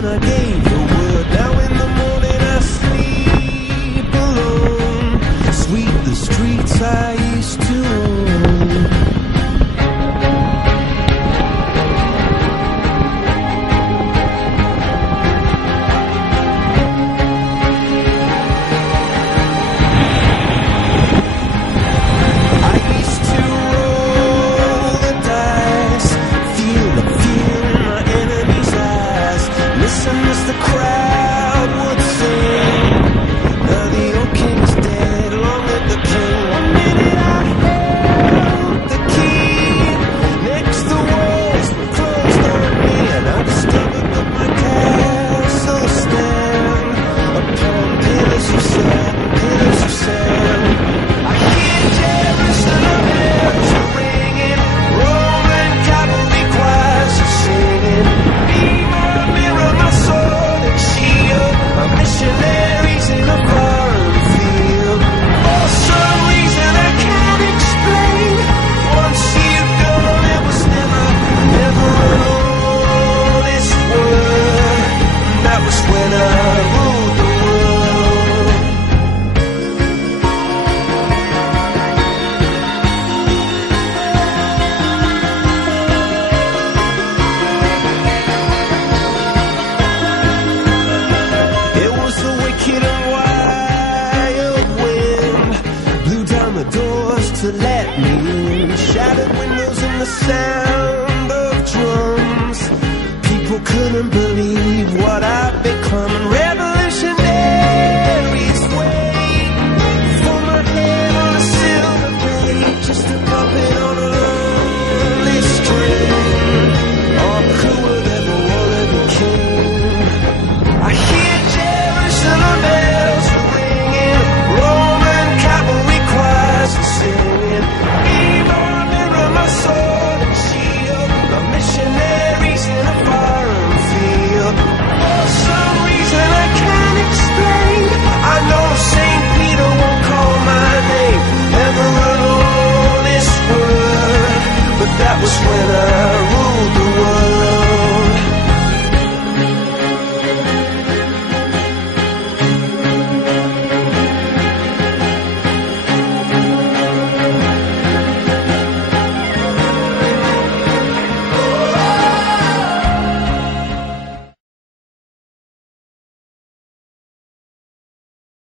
when I gave the word. Now in the morning I sleep alone. Sweep the streets I used to own. As the crowd would sing, now the old king is dead, long live the king. One minute I held the key, next the walls were closed on me, and I discovered that my castle stand upon pillars of sand, pillars of sand. I hear Jerusalem bells are ringing, Roman cavalry choirs are singing. Missionaries in a foreign field. For some reason I can't explain, once you've gone it was never, never an honest word. That was when I ruled the to let me in. Shattered windows and the sound of drums. People couldn't believe what I'd become.